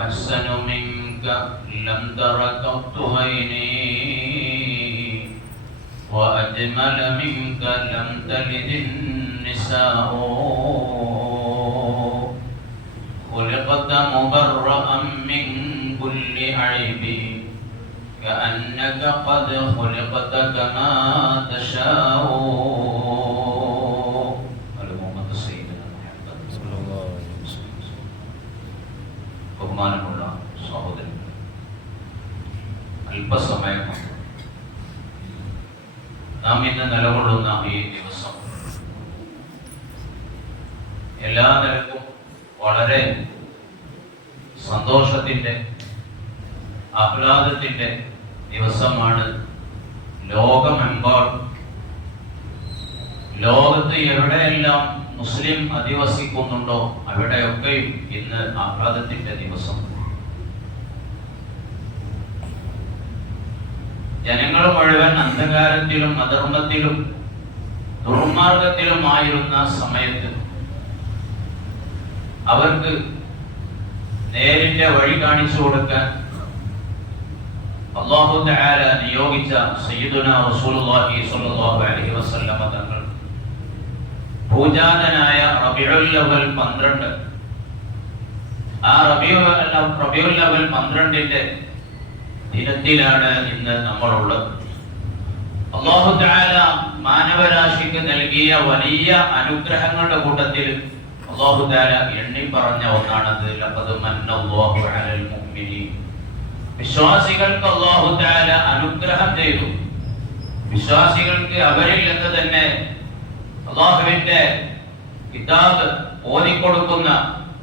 وأحسن منك لم تر قط عيني وأجمل منك لم تلد النساء. خلقت مبرأ من كل عيب كأنك قد خلقت كما تشاء. അല്പസമയം നാം ഇന്ന് നിലകൊള്ളുന്ന ഈ ദിവസം എല്ലാ നിലക്കും വളരെ സന്തോഷത്തിന്റെ ആഹ്ലാദത്തിന്റെ ദിവസമാണ് ലോകമെമ്പാടും. ലോകത്ത് എവിടെയെല്ലാം മുസ്ലിം അധിവസിക്കുന്നുണ്ടോ അവിടെയൊക്കെയും ഇന്ന് ആഹ്ലാദത്തിന്റെ ദിവസം. ജനങ്ങൾ മുഴുവൻ അന്ധകാരത്തിലും അധർമ്മത്തിലും ദുർമാർഗത്തിലുമായിരുന്ന സമയത്ത് അവർക്ക് നേരിന്റെ വഴി കാണിച്ചു കൊടുക്കാൻ അള്ളാഹു തആല നിയോഗിച്ച റസൂലുള്ളാഹി അലൈഹി തങ്ങൾ പൂജാതനായ റബിയുൽ അവൽ പന്ത്രണ്ട് ആ റബിയുൽ റബിയുൽ അവൽ പന്ത്രണ്ടിന്റെ ദിനത്തിലാണ് ഇന്ന് നമ്മളുള്ളത്. അള്ളാഹു മാനവരാശിക്ക് നൽകിയ വലിയ അനുഗ്രഹങ്ങളുടെ കൂട്ടത്തിൽ അള്ളാഹു എണ്ണി പറഞ്ഞ ഒന്നാണത് വിശ്വാസികൾക്ക് അള്ളാഹു അനുഗ്രഹം ചെയ്തു വിശ്വാസികൾക്ക് അവരിൽ നിന്ന് തന്നെ അള്ളാഹുവിന്റെ കിതാബ് ഓതിക്കൊടുക്കുന്ന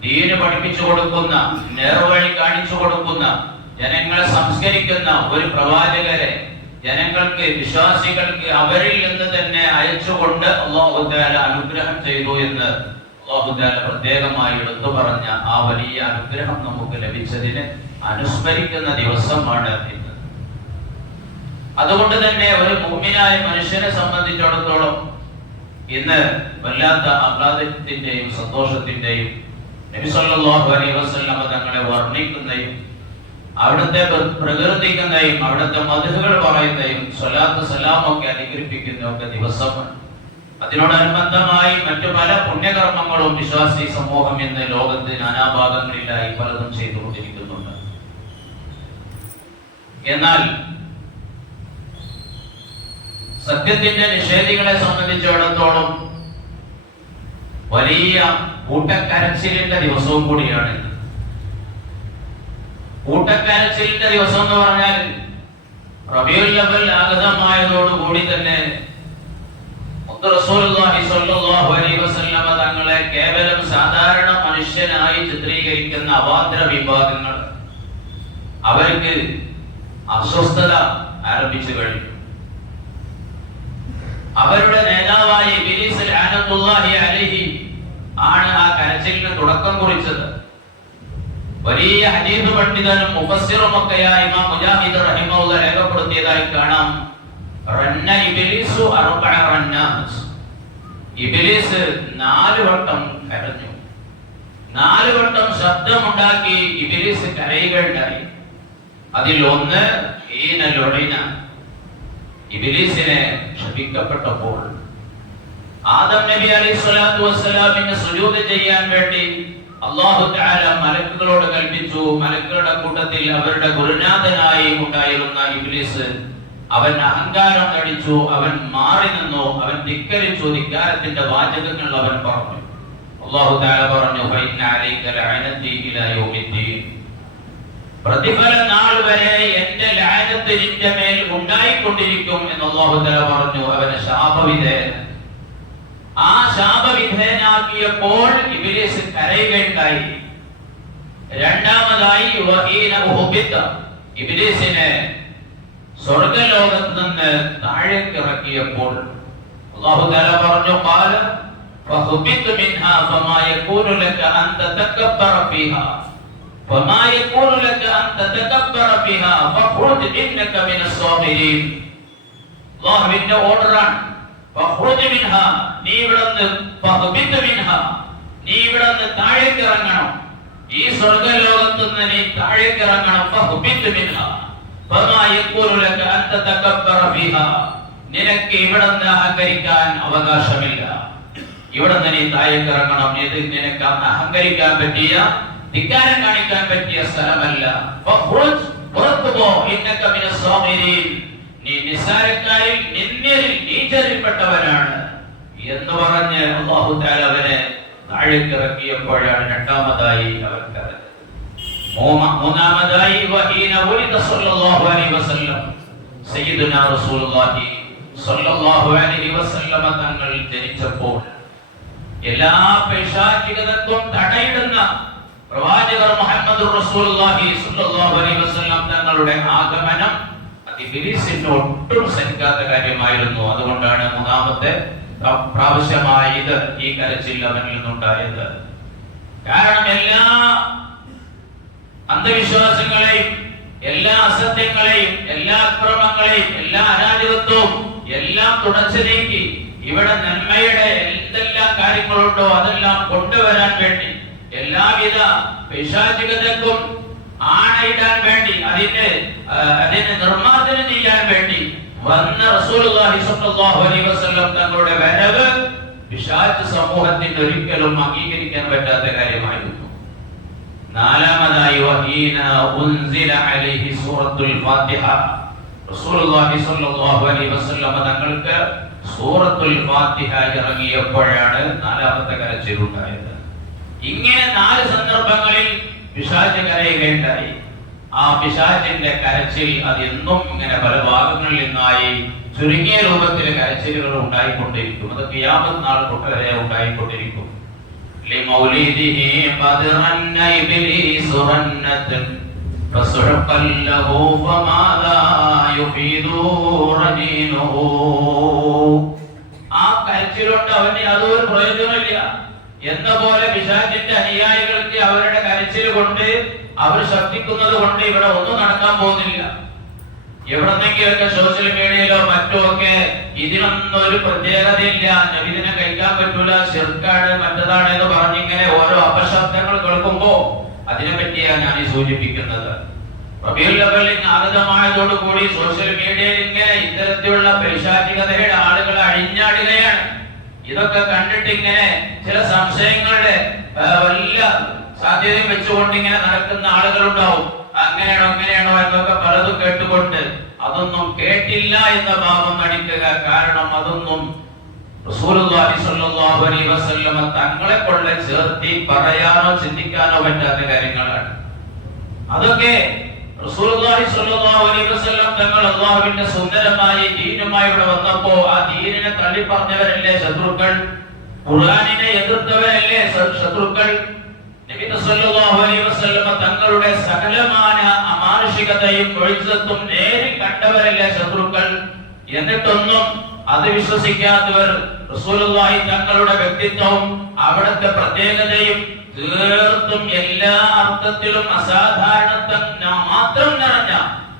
ദീന് പഠിപ്പിച്ചു കൊടുക്കുന്ന നേർവഴി കാണിച്ചു കൊടുക്കുന്ന ജനങ്ങളെ സംസ്കരിക്കുന്ന ഒരു പ്രവാചകരെ ജനങ്ങൾക്ക് വിശ്വാസികൾക്ക് അവരിൽ നിന്ന് തന്നെ അയച്ചുകൊണ്ട് അള്ളാഹുദാല അനുഗ്രഹം ചെയ്തു എന്ന് അള്ളാഹുദാല പ്രത്യേകമായി എടുത്തു പറഞ്ഞ ആ വലിയ അനുഗ്രഹം നമുക്ക് ലഭിച്ചതിന് അനുസ്മരിക്കുന്ന ദിവസമാണ് ഇന്ന്. അതുകൊണ്ട് തന്നെ ഒരു ഭൂമിയായ മനുഷ്യനെ സംബന്ധിച്ചിടത്തോളം ഇന്ന് വല്ലാത്ത ആഹ്ലാദത്തിന്റെയും സന്തോഷത്തിന്റെയും നബി സല്ലല്ലാഹു അലൈഹി വസല്ലം തങ്ങളെ വർണിക്കുന്നതും അവിടുത്തെ പ്ര- പ്രകീർത്തിക്കുന്നതും അവിടുത്തെ മധുകൾ പറയുന്നതും സ്വലാത്ത് സലാമൊക്കെ അനുകരിപ്പിക്കുന്ന ഒക്കെ ദിവസമാണ് അതിനോടനുബന്ധമായി മറ്റു പല പുണ്യകർമ്മങ്ങളും വിശ്വാസി സമൂഹം ഇന്ന് ലോകത്ത് നാനാഭാഗങ്ങളിലായി പലതും ചെയ്തുകൊണ്ടിരിക്കുന്നുണ്ട് എന്നാൽ സത്യത്തിന്റെ നിഷേധികളെ സംബന്ധിച്ചിടത്തോളം വലിയ കൂട്ടക്കരച്ചിലിന്റെ ദിവസവും കൂടിയാണ്. കൂട്ടക്കരച്ചിലിന്റെ ദിവസം എന്ന് പറഞ്ഞാൽ റബിയുൽ അവൽ ആഗതമായതോടുകൂടി തന്നെ തങ്ങളെ കേവലം സാധാരണ മനുഷ്യനായി ചിത്രീകരിക്കുന്ന അവാദ്ര വിഭാഗങ്ങൾ അവർക്ക് അസ്വസ്ഥത ആരംഭിച്ചു കഴിഞ്ഞു. അവരുടെ നേതാവായ ആണ് ആ കരച്ചിലിന് തുടക്കം കുറിച്ചത്. വലിയ ഹദീസ് പണ്ഡിതനും മുഫസ്സിറും ഒക്കെയായ ഇമാം മുജാഹിദ് റഹിമഹുള്ള രേഖപ്പെടുത്തിയതായി കാണാം. റന്ന ഇബ്ലീസു അർബഅ റന്നാസ്. ഇബ്ലീസ് നാല് വട്ടം കരഞ്ഞു. നാല് വട്ടം ശബ്ദമുണ്ടാക്കി ഇബ്ലീസ് കരയുകയുണ്ടായി. അതിൽ ഒന്ന് ഹീന ലൊഴിന ഇബ്ലീസിനെ ക്ഷമിക്കപ്പെട്ടപ്പോൾ ആദം നബി അലൈഹി സ്വലാത്തു സുജൂദ് ചെയ്യാൻ വേണ്ടി അള്ളാഹു മലക്കുകളോട് കൽപ്പിച്ചു. മലക്കുകളുടെ കൂട്ടത്തിൽ അവരുടെ ഗുരുനാഥനായി ഉണ്ടായിരുന്ന ഇബ്ലീസ് അവൻ അഹങ്കാരം കഴിച്ചു അവൻ മാറി നിന്നു അവൻ ധിക്കരിച്ചു ധിക്കാരത്തിന്റെ വാചകങ്ങൾ അവൻ പറഞ്ഞു. അള്ളാഹു തആല പറഞ്ഞു പ്രതിഫല നാൾ വരെ എന്റെ ലാനത്ത് നിന്റെ മേൽ ഉണ്ടായിക്കൊണ്ടിരിക്കും എന്ന് അള്ളാഹു തആല പറഞ്ഞു. അവന് ശാപവിധേയൻ ആ ശാപവിധേയനാക്കിയപ്പോൾ ഇബ്ലീസ് കരയുകയുണ്ടായി രണ്ടാമതായി വഹീന ഉഹ്ബിത്ത ഇബ്ലീസിനെ സ്വർഗലോകത്ത് നിന്ന് താഴേക്ക് ഇറക്കിയപ്പോൾ അള്ളാഹു തആല പറഞ്ഞു قال فهبط منها فما يكون لك أن تتكبر فيها وما يكون لك أن تتكبر فيها فاخرج إنك من الصاغرين അള്ളാഹുവിന്റെ ഓർഡറാണ് ഫഖ്റുജ് മിൻഹ നീ മിൻഹ നീ ഇവിടുന്ന് താഴേക്ക് ഇറങ്ങണം ഈ സ്വർഗലോകത്ത് നിന്ന് നീ താഴേക്ക് ഇറങ്ങണം നിനക്ക് മിൻഹാ നിന്ന് അഹങ്കരിക്കാൻ അവകാശമില്ല. ഇവിടുന്ന് നീ താഴേക്ക് ഇറങ്ങണം ഇത് നിനക്ക് അഹങ്കരിക്കാൻ പറ്റിയ ധിക്കാരം കാണിക്കാൻ പറ്റിയ സ്ഥലമല്ല. പുറത്തു പോ ഇന്നക മിനസ് സാഗിരീൻ. നീ നിസ്സാരക്കാരിൽ നിന്ദ്യരിൽ നീചരിൽപ്പെട്ടവനാണ് എന്ന് പറഞ്ഞ് അള്ളാഹു അവനെ താഴേക്ക് ഇറക്കിയപ്പോഴാണ് രണ്ടാമതായി അവൻ കരഞ്ഞത്. മൂന്നാ- മൂന്നാമതായി തങ്ങൾ ജനിച്ചപ്പോൾ എല്ലാ പൈശാചികതത്വം തടയിടുന്ന പ്രവാചകർ മുഹമ്മദ് തങ്ങളുടെ ആഗമനം ഇബ്ലീസിന് ഒട്ടും സഹിക്കാത്ത കാര്യമായിരുന്നു. അതുകൊണ്ടാണ് മൂന്നാമത്തെ പ്രാവശ്യമായ ഇത് ഈ കരച്ചിൽ അവനിൽ നിന്നുണ്ടായത്. കാരണം എല്ലാ അന്ധവിശ്വാസങ്ങളെയും എല്ലാ അസത്യങ്ങളെയും എല്ലാ അക്രമങ്ങളെയും എല്ലാ അരാജകത്വവും എല്ലാം തുടച്ചു നീക്കി ഇവിടെ നന്മയുടെ എന്തെല്ലാം കാര്യങ്ങളുണ്ടോ അതെല്ലാം കൊണ്ടുവരാൻ വേണ്ടി എല്ലാവിധ പൈശാചികതക്കും ആണയിടാൻ വേണ്ടി അതിന്റെ അതിനെ നിർമ്മാർജനം ചെയ്യാൻ വേണ്ടി വന്ന റസൂലുള്ളാഹി അലൈഹി വസല്ലം തങ്ങളുടെ വരവ് പിശാച് സമൂഹത്തിന് ഒരിക്കലും അംഗീകരിക്കാൻ പറ്റാത്ത കാര്യമായിരുന്നു. ഉൻസില അലൈഹി സൂറത്തുൽ ഫാത്തിഹ. റസൂലുള്ളാഹി അലൈഹി വസല്ലം തങ്ങൾക്ക് സൂറത്തുൽ ഫാത്തിഹ ഇറങ്ങിയപ്പോഴാണ് നാലാമത്തെ കരച്ചിലുണ്ടായത്. ഇങ്ങനെ നാല് സന്ദർഭങ്ങളിൽ പിശാച് കരയുകയുണ്ടായി ആ പിശാചിന്റെ കരച്ചിൽ അത് എന്നും ഇങ്ങനെ പല ഭാഗങ്ങളിൽ നിന്നായി ചുരുങ്ങിയ രൂപത്തിൽ കരച്ചിലുകൾ ഉണ്ടായിക്കൊണ്ടിരിക്കും അത് കിയാമത്ത് നാൾ തൊട്ട് വരെ ഉണ്ടായിക്കൊണ്ടിരിക്കും لمولده بدرا إبليس رنة فسحقا له فماذا يفيد رنينه ആ കരച്ചിലുണ്ട് അവന് യാതൊരു പ്രയോജനമില്ല എന്ന പോലെ പിശാചിന്റെ അനുയായികൾക്ക് അവരുടെ കരച്ചിൽ കൊണ്ട് അവർ ശബ്ദിക്കുന്നത് കൊണ്ട് ഇവിടെ ഒന്നും നടക്കാൻ പോകുന്നില്ല. എവിടെന്നെങ്കിലൊക്കെ സോഷ്യൽ മീഡിയയിലോ മറ്റോ ഒക്കെ ഇതിനൊന്നും ഒരു പ്രത്യേകതയില്ല. നബിദിനെ കഴിക്കാൻ പറ്റൂല ചെറുക്കാണ് മറ്റതാണ് എന്ന് പറഞ്ഞിങ്ങനെ ഓരോ അപശബ്ദങ്ങൾ കേൾക്കുമ്പോ അതിനെ പറ്റിയാണ് ഞാൻ ഈ സൂചിപ്പിക്കുന്നത് ആഗതമായതോടുകൂടി സോഷ്യൽ മീഡിയയിൽ ഇങ്ങനെ ഇത്തരത്തിലുള്ള പൈശാചികതയുടെ ആളുകൾ അഴിഞ്ഞാടുകയാണ്. ഇതൊക്കെ കണ്ടിട്ട് ഇങ്ങനെ ചില സംശയങ്ങളുടെ വലിയ സാധ്യതയും വെച്ചുകൊണ്ട് ഇങ്ങനെ നടക്കുന്ന ആളുകളുണ്ടാവും. അങ്ങനെയാണോ അങ്ങനെയാണോ എന്നൊക്കെ പലതും കേട്ടുകൊണ്ട് അതൊന്നും കേട്ടില്ല എന്ന ഭാവം നടിക്കുക കാരണം അതൊന്നും തങ്ങളെ കൊള്ള ചേർത്തി പറയാനോ ചിന്തിക്കാനോ പറ്റാത്ത കാര്യങ്ങളാണ്. അതൊക്കെ തങ്ങൾ അല്ലാഹുവിന്റെ സുന്ദരമായി ദീനുമായി ഇവിടെ വന്നപ്പോ ആ ദീനിനെ തള്ളി പറഞ്ഞവരല്ലേ ശത്രുക്കൾ? ഖുർആാനിനെ എതിർത്തവരല്ലേ ശത്രുക്കൾ? തങ്ങളുടെ സകലമായ അമാനുഷികതയും ഒഴിച്ചത്തും നേരിൽ കണ്ടവരല്ല ശത്രുക്കൾ? എന്നിട്ടൊന്നും അത് വിശ്വസിക്കാത്തവർ റസൂലുള്ളാഹി തങ്ങളുടെ വ്യക്തിത്വവും അവിടുത്തെ പ്രത്യേകതയും തീർത്തും എല്ലാ അർത്ഥത്തിലും അസാധാരണത്വം മാത്രം നിറഞ്ഞ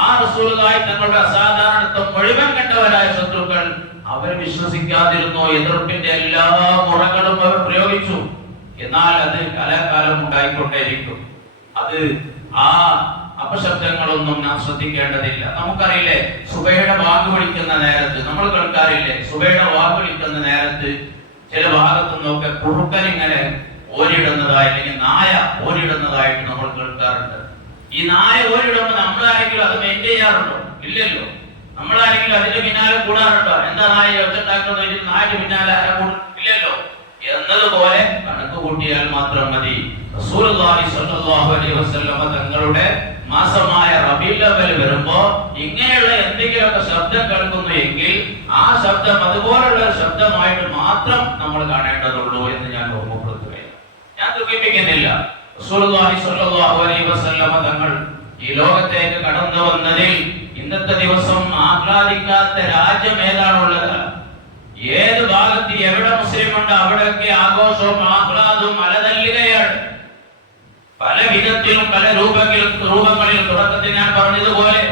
ആ റസൂലുള്ളാഹി തങ്ങളുടെ അസാധാരണത്വം മുഴുവൻ കണ്ടവരായ ശത്രുക്കൾ അവർ വിശ്വസിക്കാതിരുന്നു. എതിർപ്പിന്റെ എല്ലാ മുറകളും അവർ പ്രയോഗിച്ചു എന്നാൽ അത് കലാകാലം ഉണ്ടായിക്കൊണ്ടേയിരിക്കും ആ അപശബ്ദങ്ങളൊന്നും നാം ശ്രദ്ധിക്കേണ്ടതില്ല. നമുക്കറിയില്ലേ സുബയുടെ വാക്ക് വിളിക്കുന്ന നേരത്ത് നമ്മൾ കേൾക്കാറില്ലേ സുബയുടെ വാക്ക് വിളിക്കുന്ന നേരത്ത് ചില ഭാഗത്തു നിന്നൊക്കെ കുറുക്കൻ ഇങ്ങനെ ഓരിടുന്നതായി അല്ലെങ്കിൽ നായ ഓരിടുന്നതായിട്ട് നമ്മൾ കേൾക്കാറുണ്ട്. ഈ നായ ഓരിടുമ്പോൾ നമ്മളാരെങ്കിലും അത് മെയിന്റെയിൻ ചെയ്യാറുണ്ടോ? ഇല്ലല്ലോ. നമ്മളാരെങ്കിലും അതിന്റെ പിന്നാലെ കൂടാറുണ്ടോ? എന്താ നായ ഒച്ചുണ്ടാക്കുന്നത് വെച്ചിട്ട് പിന്നാലെ ആരാ കൂടും ഇല്ലല്ലോ. എന്നതുപോലെ കണക്ക് കൂട്ടിയാൽ മാത്രം മതി. തങ്ങളുടെ മാസമായ റബീഉൽ അവ്വൽ വരുമ്പോ ഇങ്ങനെയുള്ള എന്തെങ്കിലുമൊക്കെ ശബ്ദം കേൾക്കുന്നു എങ്കിൽ ആ ശബ്ദം അതുപോലുള്ള ശബ്ദമായിട്ട് മാത്രം നമ്മൾ കാണേണ്ടതുള്ളൂ എന്ന് ഞാൻ ഓർമ്മപ്പെടുത്തുകയാണ്. ഞാൻ ദുഃഖിപ്പിക്കുന്നില്ല. തങ്ങൾ ഈ ലോകത്തേക്ക് കടന്നു വന്നതിൽ ഇന്നത്തെ ദിവസം ആഹ്ലാദിക്കാത്ത രാജ്യം ഏതാണുള്ളത്? ഏത് ഭാഗത്ത് എവിടെ മുസ്ലിം ഉണ്ട് അവിടെയൊക്കെ ആഘോഷവും അലതല്ലുകയാണ് പല വിധത്തിലും പല രൂപങ്ങളിലും രൂപങ്ങളിലും തുടക്കത്തിൽ ഞാൻ പറഞ്ഞതുപോലെ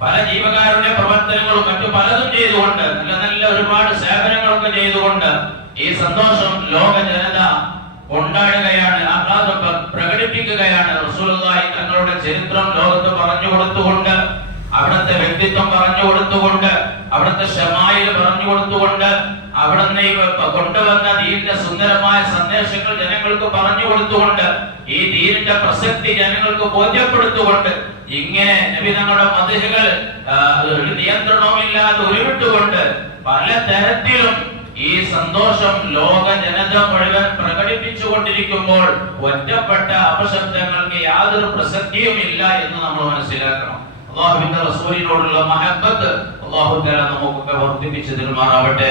പല ജീവകാരുടെ പ്രവർത്തനങ്ങളും മറ്റു പലതും ചെയ്തുകൊണ്ട് നല്ല നല്ല ഒരുപാട് സേവനങ്ങളൊക്കെ ചെയ്തുകൊണ്ട് ഈ സന്തോഷം ലോക ജനത കൊണ്ടാടുകയാണ് ആഹ്ലാദം പ്ര- പ്രകടിപ്പിക്കുകയാണ്. റസൂലുള്ളാഹി തങ്ങളുടെ ചരിത്രം ലോകത്ത് പറഞ്ഞു കൊടുത്തുകൊണ്ട് അവിടുത്തെ വ്യക്തിത്വം പറഞ്ഞു കൊടുത്തുകൊണ്ട് അവിടുത്തെ ഷമായിൽ പറഞ്ഞു കൊടുത്തുകൊണ്ട് അവിടുന്ന് കൊണ്ടുവന്ന ദീനിന്റെ സുന്ദരമായ സന്ദേശങ്ങൾ ജനങ്ങൾക്ക് പറഞ്ഞു കൊടുത്തുകൊണ്ട് ഈ ദീനിന്റെ പ്രസക്തി ജനങ്ങൾക്ക് ബോധ്യപ്പെടുത്തുകൊണ്ട് ഇങ്ങനെ നബി തങ്ങളുടെ മതിലുകൾ ഒരു നിയന്ത്രണവുമില്ലാതെ ഉരുവിട്ടുകൊണ്ട് പല തരത്തിലും ഈ സന്തോഷം ലോക ജനത മുഴുവൻ പ്രകടിപ്പിച്ചുകൊണ്ടിരിക്കുമ്പോൾ ഒറ്റപ്പെട്ട അപശബ്ദങ്ങൾക്ക് യാതൊരു പ്രസക്തിയും ഇല്ല എന്ന് നമ്മൾ മനസ്സിലാക്കണം. അള്ളാഹുവിന്റെ റസൂലിനോടുള്ള മഹബത്ത് അള്ളാഹു തആല നമുക്കൊക്കെ വർദ്ധിപ്പിച്ചു തരുമാറാവട്ടെ.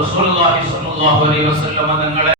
റസൂലുള്ളാഹി സ്വല്ലല്ലാഹു അലൈഹി വസല്ലമ തങ്ങളെ